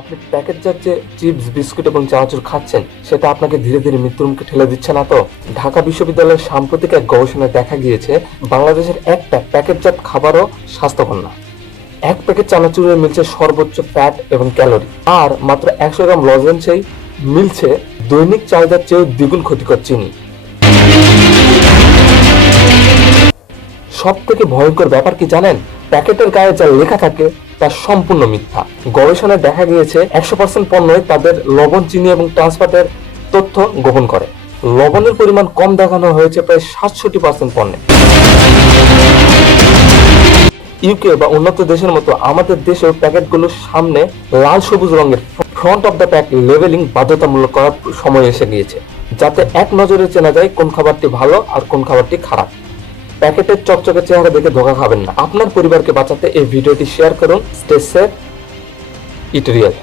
আপনি প্যাকেটজাত যে চিপস, বিস্কুট এবং চানাচুর খাচ্ছেন সেটা আপনাকে ধীরে ধীরে মৃত্যুর মুখে ঠেলে দিচ্ছে না তো? ঢাকা বিশ্ববিদ্যালয়ের সাম্প্রতিক এক গবেষণায় দেখা গিয়েছে বাংলাদেশের একটা প্যাকেটজাত খাবারও স্বাস্থ্যকর না। এক প্যাকেট চানাচুরে মিলছে সর্বোচ্চ ফ্যাট এবং ক্যালোরি, আর মাত্র 100 গ্রাম লজেন্সেই মিলছে দৈনিক চাহিদার চেয়েও দ্বিগুণ ক্ষতিকর চিনি। সব থেকে ভয়ঙ্কর ব্যাপার কি জানেন? প্যাকেটের গায়ে যা লেখা থাকে তা সম্পূর্ণ মিথ্যা। গবেষণায় দেখা গিয়েছে 100% পণ্যই তাদের লবণ, চিনি এবং ট্রান্সফারের তথ্য গোপন করে। লবণের পরিমাণ কম দেখানো হয়েছে প্রায় 67% পণ্যে। ইউকে বা উন্নত দেশের মতো আমাদের দেশেও প্যাকেটগুলোর সামনে লাল সবুজ রঙের front of the pack labelling বাধ্যতামূলক করার সময় এসে গিয়েছে, যাতে এক নজরে চেনা যায় কোন খাবারটি ভালো আর কোন খাবারটি খারাপ। প্যাকেটের চকচকে চেহারা দেখে ধোঁকা খাবেন না। আপনার পরিবারকে বাঁচাতে এই ভিডিওটি শেয়ার করুন। স্টে সেফ, ইট রিয়েল।